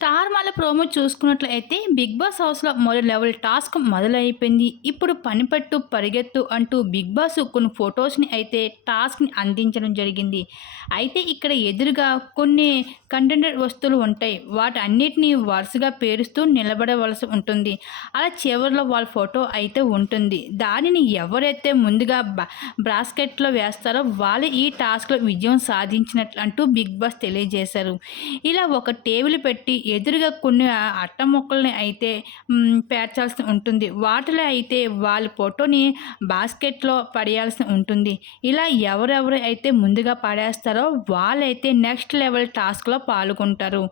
Star మాల promo చూసుకున్నట్లయితే Bigg Boss హౌస్లో మొదటి లెవెల్ టాస్క్ మొదలైపోయింది. ఇప్పుడు పనిపట్టు పరిగెత్తు అంటూ బిగ్ బాస్ కొన్ని ఫొటోస్ని అయితే టాస్క్ని అందించడం జరిగింది. అయితే ఇక్కడ ఎదురుగా కొన్ని కంటెంటెడ్ వస్తువులు ఉంటాయి. వాటి అన్నిటినీ వరుసగా పేరుస్తూ నిలబడవలసి ఉంటుంది. అలా చివరిలో వాళ్ళ ఫోటో అయితే ఉంటుంది. దానిని ఎవరైతే ముందుగా బ్రాస్కెట్లో వేస్తారో వాళ్ళు ఈ టాస్క్లో విజయం సాధించినట్లు అంటూ బిగ్ బాస్ తెలియజేశారు. ఇలా ఒక టేబుల్ పెట్టి ఎదురుగా కొన్ని అట్ట మొక్కల్ని అయితే పేర్చాల్సి ఉంటుంది. వాటిలో అయితే వాళ్ళ ఫోటోని బాస్కెట్లో పడేయాల్సి ఉంటుంది. ఇలా ఎవరెవరు అయితే ముందుగా పడేస్తారో వాళ్ళైతే నెక్స్ట్ లెవెల్ టాస్క్లో పాల్గొంటారు.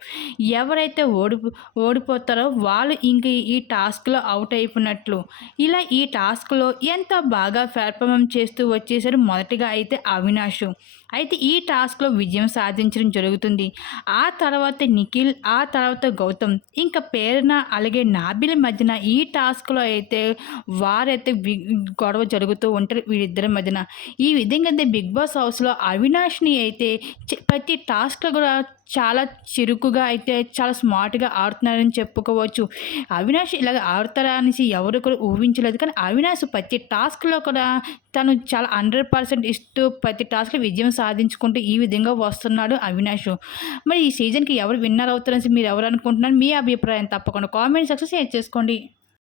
ఎవరైతే ఓడి ఓడిపోతారో వాళ్ళు ఇంక ఈ టాస్క్లో అవుట్ అయిపోయినట్లు. ఇలా ఈ టాస్క్లో ఎంత బాగా పెర్ఫార్మెన్స్ చేస్తూ వచ్చేసారు మొదటిగా అయితే అవినాష్. అయితే ఈ టాస్క్లో విజయం సాధించడం జరుగుతుంది. ఆ తర్వాత నిఖిల్ ఆ తర్వాత గౌతమ్. ఇంకా పేరున అలాగే నాబిల మధ్యన ఈ టాస్క్లో అయితే వారైతే గొడవ జరుగుతూ ఉంటారు వీరిద్దరి మధ్యన. ఈ విధంగా అయితే బిగ్ బాస్ హౌస్లో అవినాష్ని అయితే ప్రతి టాస్క్లో కూడా చాలా చురుకుగా అయితే చాలా స్మార్ట్గా ఆడుతున్నారని చెప్పుకోవచ్చు. అవినాష్ ఇలాగ ఆడతారా అనేసి ఎవరు కూడా ఊహించలేదు. కానీ అవినాష్ ప్రతి టాస్క్లో కూడా తను చాలా హండ్రెడ్ పర్సెంట్ ఇస్తూ ప్రతి టాస్క్లో విజయం సాధించుకుంటూ ఈ విధంగా వస్తున్నాడు అవినాష్. మరి ఈ సీజన్కి ఎవరు విన్నర్ అవుతారని మీరు ఎవరు అనుకుంటున్నారు? మీ అభిప్రాయం తప్పకుండా. కామెంట్ సెక్షన్ షేర్ చేసుకోండి.